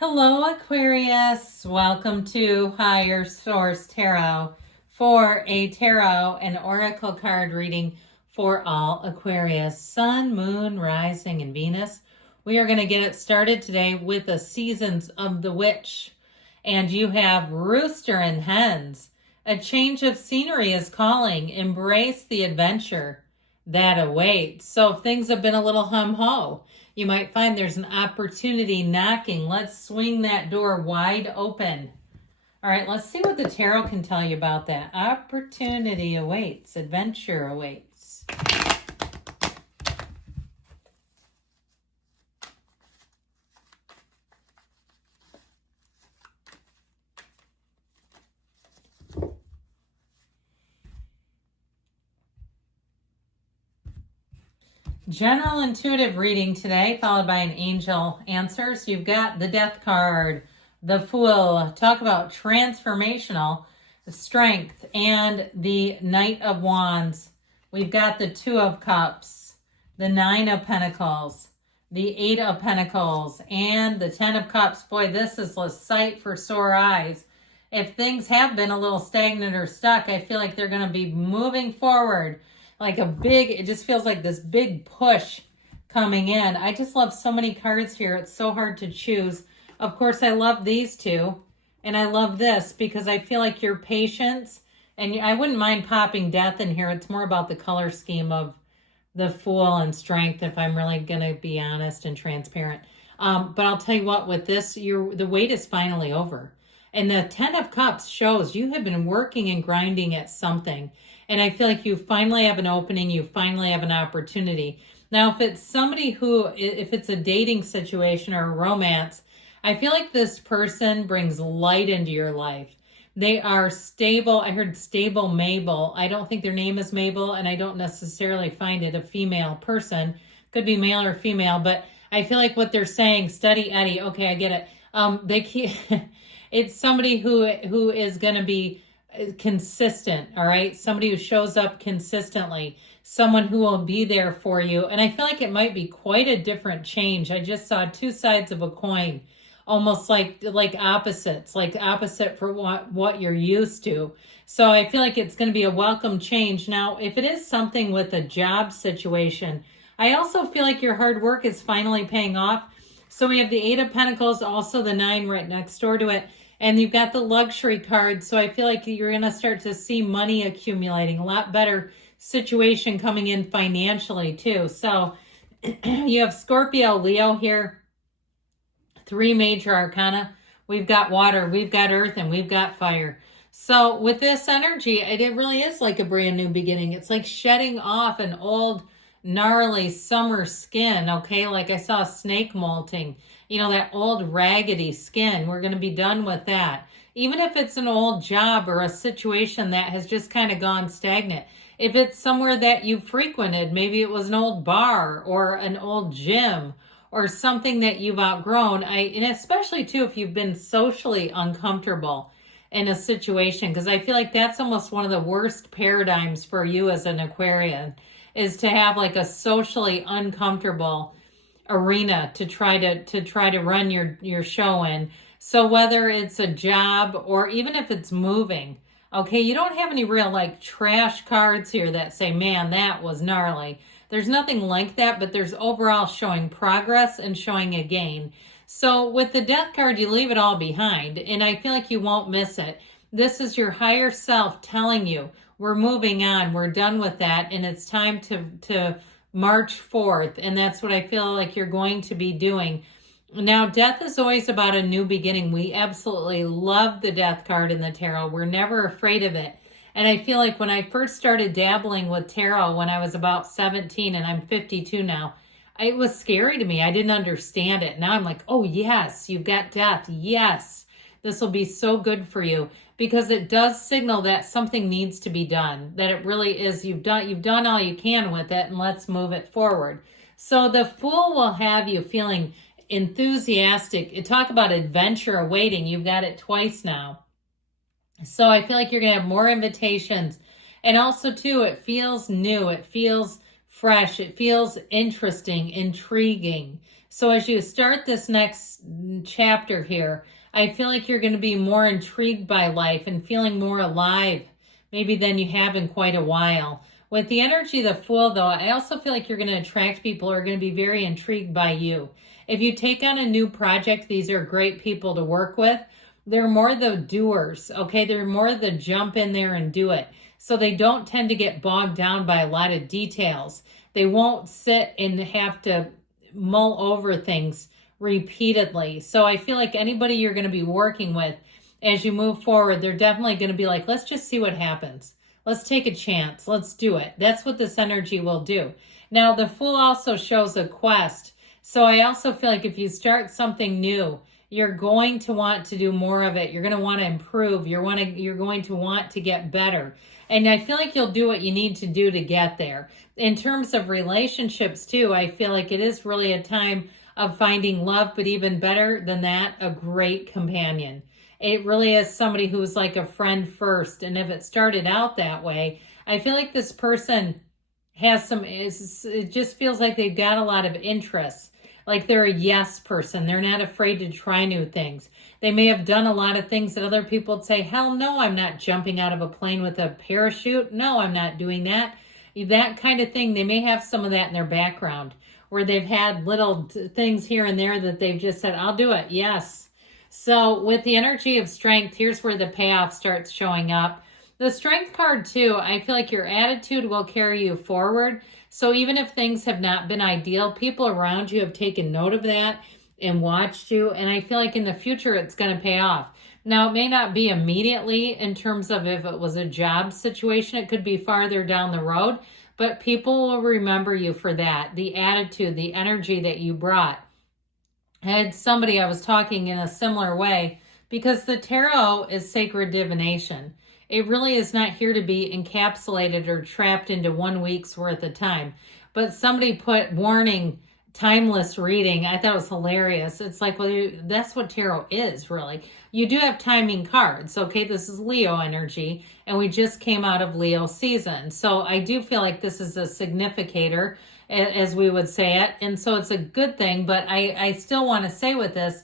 Hello, Aquarius. Welcome to Higher Source Tarot for a tarot and oracle card reading for all Aquarius, Sun, Moon, Rising, and Venus. We are going to get it started today with the Seasons of the Witch. And you have Rooster and Hens. A change of scenery is calling. Embrace the adventure that awaits. So if things have been a little hum-ho, you might find there's an opportunity knocking. Let's swing that door wide open. All right, let's see what the tarot can tell you about that. Opportunity awaits. Adventure awaits. General intuitive reading today, followed by an angel answer. So you've got the Death card, the Fool, talk about transformational strength, and the Knight of Wands. We've got the Two of Cups, the Nine of Pentacles, the Eight of Pentacles, and the Ten of Cups. Boy, this is a sight for sore eyes. If things have been a little stagnant or stuck, I feel like they're going to be moving forward. Like it just feels like this big push coming in. I just love so many cards here. It's so hard to choose. Of course, I love these two. And I love this because I feel like your patience, and I wouldn't mind popping Death in here. It's more about the color scheme of the Fool and Strength, if I'm really going to be honest and transparent. But I'll tell you what, with this, the wait is finally over. And the Ten of Cups shows you have been working and grinding at something. And I feel like you finally have an opening. You finally have an opportunity. Now, if it's somebody if it's a dating situation or a romance, I feel like this person brings light into your life. They are stable. I heard stable Mabel. I don't think their name is Mabel, and I don't necessarily find it a female person. Could be male or female, but I feel like what they're saying, steady Eddie. Okay, I get it. It's somebody who is going to be consistent, all right? Somebody who shows up consistently, someone who will be there for you. And I feel like it might be quite a different change. I just saw two sides of a coin, almost like opposites, like opposite for what you're used to. So I feel like it's going to be a welcome change. Now, if it is something with a job situation, I also feel like your hard work is finally paying off. So we have the Eight of Pentacles, also the Nine right next door to it. And you've got the luxury card. So I feel like you're going to start to see money accumulating, a lot better situation coming in financially too. So you have Scorpio, Leo here, three major arcana. We've got water, we've got earth, and we've got fire. So with this energy, it really is like a brand new beginning. It's like shedding off an old, gnarly summer skin, okay? Like I saw a snake molting. You know, that old raggedy skin. We're going to be done with that. Even if it's an old job or a situation that has just kind of gone stagnant. If it's somewhere that you frequented, maybe it was an old bar or an old gym or something that you've outgrown. And especially too, if you've been socially uncomfortable in a situation, because I feel like that's almost one of the worst paradigms for you as an Aquarian, is to have like a socially uncomfortable arena to try to run your show in. So whether it's a job or even if it's moving, okay, you don't have any real like trash cards here that say, man, that was gnarly. There's nothing like that, but there's overall showing progress and showing a gain. So with the Death card, you leave it all behind, and I feel like you won't miss it. This is your higher self telling you, we're moving on, we're done with that, and it's time to march forth, and that's what I feel like you're going to be doing. Now, Death is always about a new beginning. We absolutely love the Death card in the tarot. We're never afraid of it. And I feel like when I first started dabbling with tarot when I was about 17, and I'm 52 now, it was scary to me. I didn't understand it. Now I'm like, oh yes, you've got Death. Yes, this will be so good for you, because it does signal that something needs to be done, that it really is, you've done all you can with it, and let's move it forward. So the Fool will have you feeling enthusiastic. Talk about adventure awaiting. You've got it twice now. So I feel like you're going to have more invitations. And also too, it feels new. It feels fresh. It feels interesting, intriguing. So as you start this next chapter here, I feel like you're going to be more intrigued by life and feeling more alive, maybe than you have in quite a while. With the energy of the Fool, though, I also feel like you're going to attract people who are going to be very intrigued by you. If you take on a new project, these are great people to work with. They're more the doers, okay? They're more the jump in there and do it. So they don't tend to get bogged down by a lot of details. They won't sit and have to mull over things repeatedly. So I feel like anybody you're going to be working with as you move forward, they're definitely going to be like, let's just see what happens. Let's take a chance. Let's do it. That's what this energy will do. Now, the Fool also shows a quest. So I also feel like if you start something new, you're going to want to do more of it. You're going to want to improve. You're going to want to get better. And I feel like you'll do what you need to do to get there. In terms of relationships too, I feel like it is really a time of finding love, but even better than that, a great companion. It really is somebody who's like a friend first. And if it started out that way, I feel like this person has it just feels like they've got a lot of interests. Like they're a yes person. They're not afraid to try new things. They may have done a lot of things that other people would say, hell no, I'm not jumping out of a plane with a parachute. No, I'm not doing that. That kind of thing. They may have some of that in their background where they've had little things here and there that they've just said, I'll do it. Yes. So with the energy of strength, here's where the payoff starts showing up. The Strength card too, I feel like your attitude will carry you forward. So even if things have not been ideal, people around you have taken note of that and watched you. And I feel like in the future, it's going to pay off. Now, it may not be immediately in terms of if it was a job situation, it could be farther down the road, but people will remember you for that. The attitude, the energy that you brought. I had somebody I was talking in a similar way because the tarot is sacred divination. It really is not here to be encapsulated or trapped into 1 week's worth of time. But somebody put warning, timeless reading. I thought it was hilarious. It's like, well, that's what tarot is, really. You do have timing cards. Okay, this is Leo energy, and we just came out of Leo season. So I do feel like this is a significator, as we would say it. And so it's a good thing, but I still want to say with this,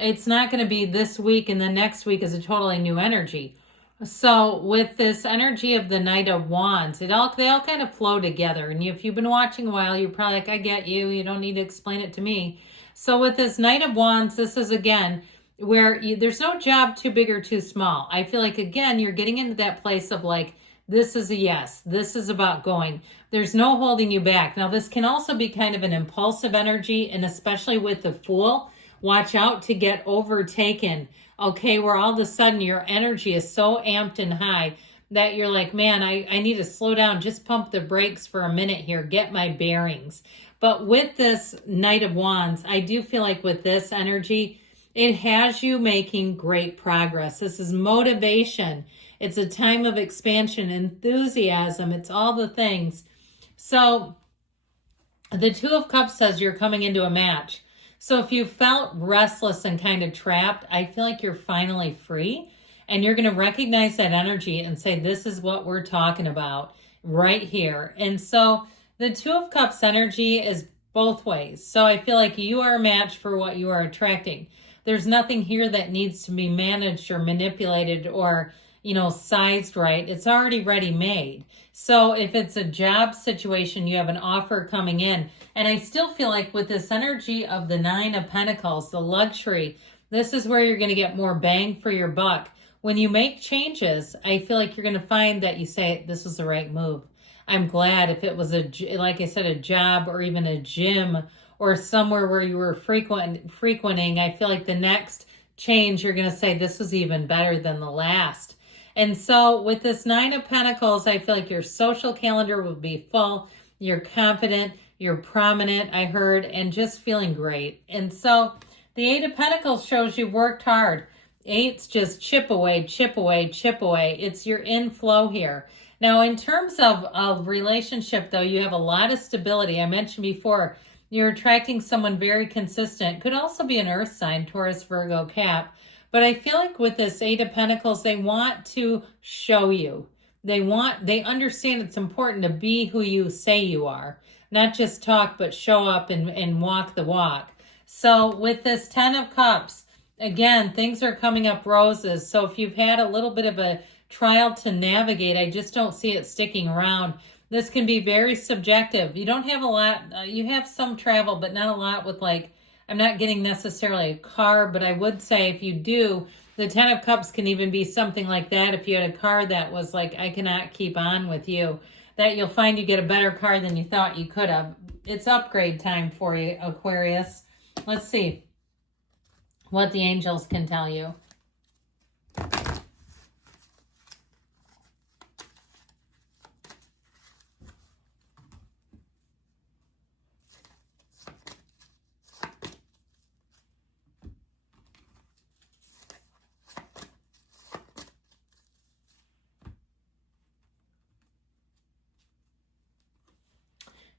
it's not going to be this week and the next week is a totally new energy. So with this energy of the Knight of Wands, they all kind of flow together. And if you've been watching a while, you're probably like, I get you. You don't need to explain it to me. So with this Knight of Wands, this is, again, where there's no job too big or too small. I feel like, again, you're getting into that place of like, this is a yes. This is about going. There's no holding you back. Now, this can also be kind of an impulsive energy, and especially with the Fool, watch out to get overtaken. Okay, where all of a sudden your energy is so amped and high that you're like, man, I need to slow down, just pump the brakes for a minute here, get my bearings. But with this Knight of Wands, I do feel like with this energy, it has you making great progress. This is motivation. It's a time of expansion, enthusiasm. It's all the things. So the Two of Cups says you're coming into a match. So if you felt restless and kind of trapped, I feel like you're finally free, and you're going to recognize that energy and say, this is what we're talking about right here. And so the Two of Cups energy is both ways. So I feel like you are a match for what you are attracting. There's nothing here that needs to be managed or manipulated or, sized right. It's already ready made. So if it's a job situation, you have an offer coming in. And I still feel like with this energy of the Nine of Pentacles, the luxury, this is where you're going to get more bang for your buck. When you make changes, I feel like you're going to find that you say, this was the right move. I'm glad. If it was like I said, a job or even a gym or somewhere where you were frequenting, I feel like the next change, you're going to say, this was even better than the last. And so with this Nine of Pentacles, I feel like your social calendar will be full. You're confident, you're prominent, I heard, and just feeling great. And so the Eight of Pentacles shows you worked hard. Eight's just chip away, chip away, chip away. It's your inflow here. Now, in terms of relationship, though, you have a lot of stability. I mentioned before, you're attracting someone very consistent. Could also be an earth sign, Taurus, Virgo, Cap. But I feel like with this Eight of Pentacles, they want to show you. They understand it's important to be who you say you are. not just talk, but show up and walk the walk. So with this 10 of Cups, again, things are coming up roses. So if you've had a little bit of a trial to navigate, I just don't see it sticking around. This can be very subjective. You don't have a lot, you have some travel, but not a lot with like, I'm not getting necessarily a car, but I would say if you do, the 10 of Cups can even be something like that. If you had a car that was like, I cannot keep on with you, that you'll find you get a better car than you thought you could have. It's upgrade time for you, Aquarius. Let's see what the angels can tell you.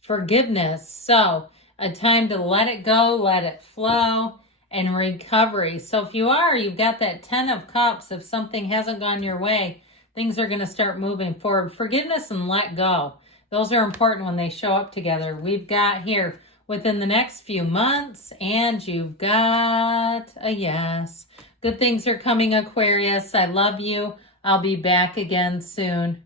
Forgiveness. So a time to let it go, let it flow, and recovery. So if you've got that 10 of Cups. If something hasn't gone your way, things are going to start moving forward. Forgiveness and let go. Those are important when they show up together. We've got here within the next few months, and you've got a yes. Good things are coming, Aquarius. I love you. I'll be back again soon.